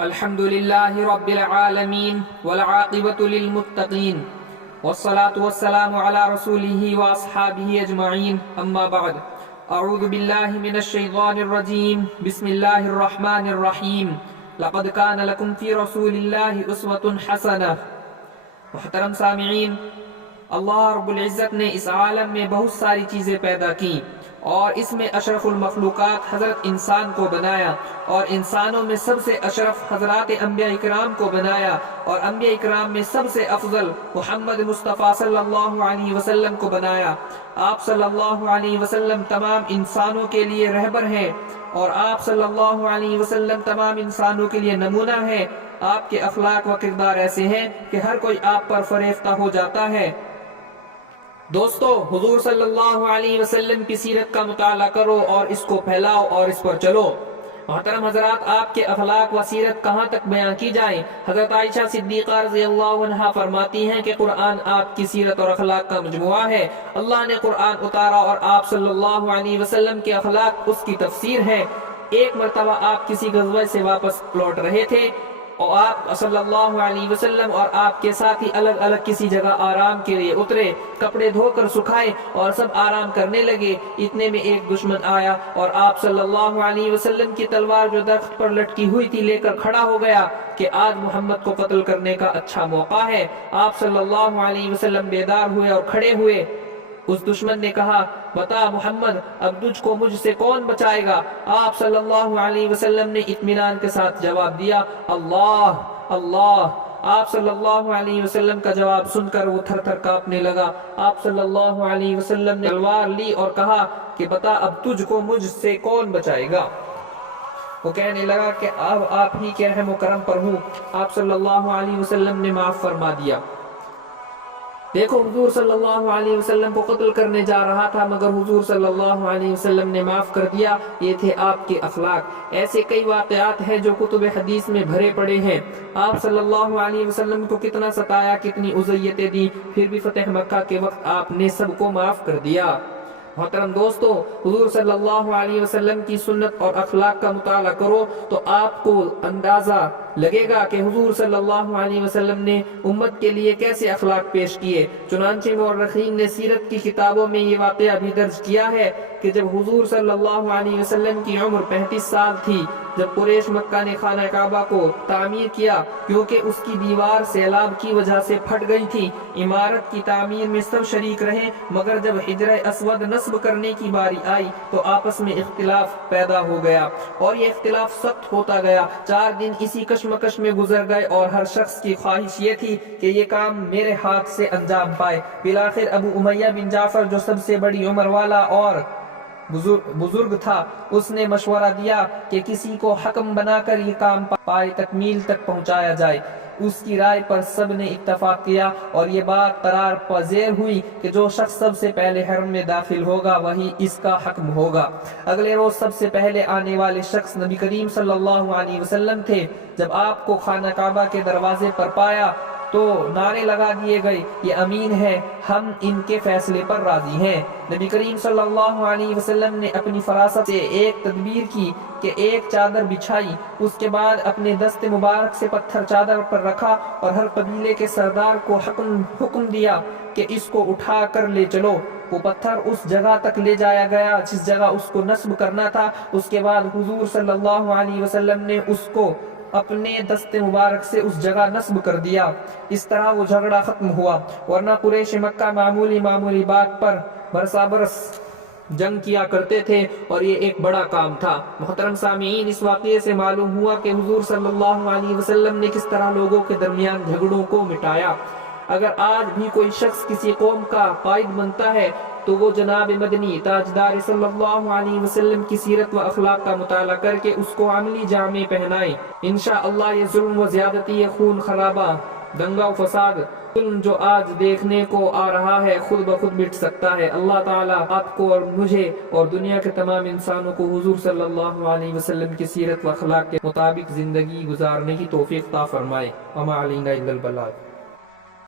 الحمد لله رب العالمين والعاقبة للمتقين والصلاة والسلام على رسوله وأصحابه أجمعين أما بعد أعوذ بالله من الشيطان الرجيم بسم الله الرحمن الرحيم لقد كان لكم في رسول الله أسوة حسنة. محترم سامعین، اللہ رب العزت نے اس عالم میں بہت ساری چیزیں پیدا کی اور اس میں اشرف المخلوقات حضرت انسان کو بنایا اور انسانوں میں سب سے اشرف حضرات انبیاء اکرام کو بنایا اور انبیاء اکرام میں سب سے افضل محمد مصطفیٰ صلی اللہ علیہ وسلم کو بنایا. آپ صلی اللہ علیہ وسلم تمام انسانوں کے لیے رہبر ہیں اور آپ صلی اللہ علیہ وسلم تمام انسانوں کے لیے نمونہ ہے. آپ کے اخلاق و کردار ایسے ہیں کہ ہر کوئی آپ پر فریفتہ ہو جاتا ہے. دوستو، حضور صلی اللہ علیہ وسلم کی سیرت کا مطالعہ کرو اور اس کو پھیلاؤ اور اس پر چلو. محترم حضرات، آپ کے اخلاق و سیرت کہاں تک بیان کی جائیں؟ حضرت عائشہ صدیقہ رضی اللہ عنہا فرماتی ہیں کہ قرآن آپ کی سیرت اور اخلاق کا مجموعہ ہے. اللہ نے قرآن اتارا اور آپ صلی اللہ علیہ وسلم کے اخلاق اس کی تفسیر ہے. ایک مرتبہ آپ کسی غزوہ سے واپس لوٹ رہے تھے اور آپ صلی اللہ علیہ وسلم اور آپ کے ساتھی الگ الگ کسی جگہ آرام کے لیے اترے، کپڑے دھو کر سکھائے اور سب آرام کرنے لگے. اتنے میں ایک دشمن آیا اور آپ صلی اللہ علیہ وسلم کی تلوار جو درخت پر لٹکی ہوئی تھی لے کر کھڑا ہو گیا کہ آج محمد کو قتل کرنے کا اچھا موقع ہے. آپ صلی اللہ علیہ وسلم بیدار ہوئے اور کھڑے ہوئے. اس دشمن نے کہا، بتا محمد، اب تجھ کو مجھ سے کون بچائے گا؟ آپ صلی اللہ علیہ وسلم نے اطمینان کے ساتھ جواب دیا، اللہ اللہ. آپ صلی اللہ علیہ وسلم کا جواب سن کر وہ تھر تھر کانپنے لگا. آپ صلی اللہ علیہ وسلم نے تلوار لی اور کہا کہ بتا اب تجھ کو مجھ سے کون بچائے گا؟ وہ کہنے لگا کہ اب آپ ہی کے رحم و کرم پر ہوں. آپ صلی اللہ علیہ وسلم نے معاف فرما دیا. دیکھو، حضور صلی اللہ علیہ وسلم کو قتل کرنے جا رہا تھا مگر حضور صلی اللہ علیہ وسلم نے معاف کر دیا. یہ تھے آپ کے اخلاق. ایسے کئی واقعات ہیں جو کتب حدیث میں بھرے پڑے ہیں. آپ صلی اللہ علیہ وسلم کو کتنا ستایا، کتنی اذیتیں دی، پھر بھی فتح مکہ کے وقت آپ نے سب کو معاف کر دیا. محترم دوستو، حضور صلی اللہ علیہ وسلم کی سنت اور اخلاق کا مطالعہ کرو تو آپ کو اندازہ لگے گا کہ حضور صلی اللہ علیہ وسلم نے امت کے لیے کیسے اخلاق پیش کیے. چنانچہ مورخین نے سیرت کی کتابوں میں یہ واقعہ بھی درج کیا ہے کہ جب حضور صلی اللہ علیہ وسلم کی عمر 35 سال تھی، جب قریش مکہ نے خانہ کعبہ کو تعمیر کیا، کیونکہ اس کی دیوار سیلاب کی وجہ سے پھٹ گئی تھی. عمارت کی تعمیر میں سب شریک رہے مگر جب حجر اسود نصب کرنے کی باری آئی تو آپس میں اختلاف پیدا ہو گیا اور یہ اختلاف سخت ہوتا گیا. 4 دن اسی کشمکش میں گزر گئے اور ہر شخص کی خواہش یہ تھی کہ یہ کام میرے ہاتھ سے انجام پائے. بالآخر ابو امیہ بن جعفر، جو سب سے بڑی عمر والا اور بزرگ تھا، اس نے مشورہ دیا کہ کسی کو حکم بنا کر یہ کام پائے تکمیل تک پہنچایا جائے. اس کی رائے پر سب نے اتفاق کیا اور یہ بات قرار پذیر ہوئی کہ جو شخص سب سے پہلے حرم میں داخل ہوگا وہی اس کا حکم ہوگا. اگلے روز سب سے پہلے آنے والے شخص نبی کریم صلی اللہ علیہ وسلم تھے. جب آپ کو خانہ کعبہ کے دروازے پر پایا تو نعرے لگا دیے گئے، یہ امین ہے، ہم ان کے فیصلے پر راضی ہیں. نبی کریم صلی اللہ علیہ وسلم نے اپنی فراست سے ایک تدبیر کی کہ ایک چادر بچھائی. اس کے بعد اپنے دست مبارک سے پتھر چادر پر رکھا اور ہر قبیلے کے سردار کو حکم دیا کہ اس کو اٹھا کر لے چلو. وہ پتھر اس جگہ تک لے جایا گیا جس جگہ اس کو نصب کرنا تھا. اس کے بعد حضور صلی اللہ علیہ وسلم نے اس کو اپنے دست مبارک سے اس جگہ نصب کر دیا. اس طرح وہ جھگڑا ختم ہوا، ورنہ قریش مکہ معمولی بات پر برس جنگ کیا کرتے تھے اور یہ ایک بڑا کام تھا. محترم سامعین، اس واقعے سے معلوم ہوا کہ حضور صلی اللہ علیہ وسلم نے کس طرح لوگوں کے درمیان جھگڑوں کو مٹایا. اگر آج بھی کوئی شخص کسی قوم کا قائد بنتا ہے تو وہ جناب مدنی تاجدار صلی اللہ علیہ وسلم کی سیرت و اخلاق کا مطالعہ کر کے اس کو عملی جامے پہنائے. انشاءاللہ یہ ظلم و زیادتی، یہ خون خرابہ، دنگا و فساد، ظلم جو آج دیکھنے کو آ رہا ہے خود بخود مٹ سکتا ہے. اللہ تعالیٰ آپ کو اور مجھے اور دنیا کے تمام انسانوں کو حضور صلی اللہ علیہ وسلم کی سیرت و اخلاق کے مطابق زندگی گزارنے کی توفیق عطا فرمائے. وما علینا الا البلاغ.